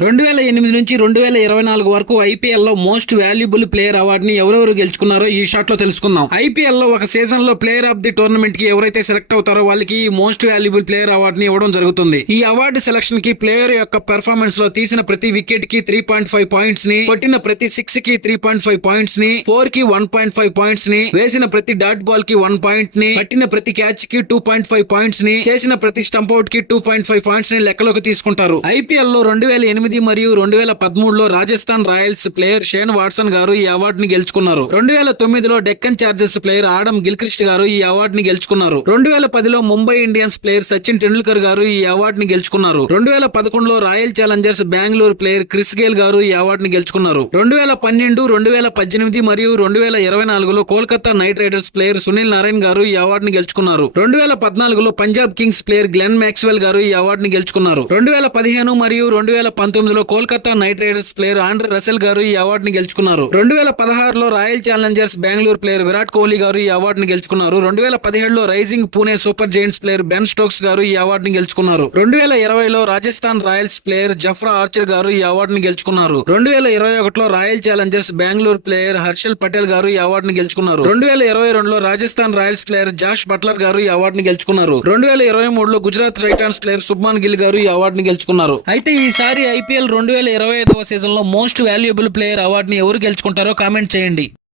2008 నుంచి 2024 వరకు ఐపీఎల్ లో మోస్ట్ వాల్యుబుల్ ప్లేయర్ అవార్డు ని ఎవరెవరు గెలుచుకున్నారో ఈ షాట్ లో తెలుసుకుందాం. ఐపీఎల్ లో ఒక సీజన్ లో ప్లేయర్ ఆఫ్ ది టోర్నమెంట్ కి ఎవరైతే సెలెక్ట్ అవుతారో వాళ్ళకి ఈ మోస్ట్ వాల్యుబుల్ ప్లేయర్ అవార్డు ని ఇవ్వడం జరుగుతుంది. ఈ అవార్డు సెలక్షన్ కి ప్లేయర్ యొక్క పెర్ఫార్మెన్స్ లో తీసిన ప్రతి వికెట్ కి 3.5 పాయింట్స్ ని, కొట్టిన ప్రతి 6 కి 3.5 పాయింట్స్ ని, 4 కి 1.5 పాయింట్స్ ని, వేసిన ప్రతి డాట్ బాల్ కి 1 పాయింట్ ని, పట్టిన ప్రతి క్యాచ్ కి 2.5 పాయింట్స్ ని, చేసిన ప్రతి స్టంప్ అవుట్ కి 2.5 పాయింట్స్ ని లెక్కలోకి తీసుకుంటారు. ఐపీఎల్ లో 2008 మరియు 2013లో Rajasthan Royals player Shane Watson గారు ఈ అవార్డుని గెలుచుకున్నారు. 2009లో Deccan chargers player Adam Gilchrist గారు ఈ అవార్డుని గెలుచుకున్నారు. 2010లో ముంబై ఇండియన్స్ ప్లేయర్ సచిన్ టెండూల్కర్ గారు ఈ అవార్డుని గెలుచుకున్నారు. 2011లో royal Challengers Bengaluru player Chris Gayle గారు ఈ అవార్డుని గెలుచుకున్నారు. 2012, 2018 మరియు 2024లో Kolkata night riders player Sunil Narayan గారు ఈ అవార్డుని గెలుచుకున్నారు. 2014లో Punjab Kings player Glenn Maxwell గారు ఈ అవార్డుని గెలుచుకున్నారు. 2015 మరియు 2019లో Kolkata night riders player Andre Russell గారు ఈ అవార్డుని గెలుచుకున్నారు. 2016లో royal Challengers Bengaluru player Virat Kohli గారు ఈ అవార్డుని గెలుచుకున్నారు. 2017లో rising Pune super Giants player Ben Stokes గారు ఈ అవార్డుని గెలుచుకున్నారు. 2020లో Rajasthan Royals player Jofra Archer గారు ఈ అవార్డుని గెలుచుకున్నారు. 2021లో royal Challengers Bengaluru player Harshal Patel గారు ఈ అవార్డుని గెలుచుకున్నారు. 2022లో Rajasthan Royals player Josh Buttler గారు ఈ అవార్డుని గెలుచుకున్నారు. 2023లో గుజరాత్ టైటాన్స్ ప్లేయర్ శుభ్మాన్ గిల్ గారు ఈ అవార్డుని గెలుచుకున్నారు. అయితే ఈసారి ఐపీఎల్ 2025వ సీజన్ లో మోస్ట్ వాల్యుబుల్ ప్లేయర్ అవార్డుని ఎవరు గెలుచుకుంటారో కామెంట్ చేయండి.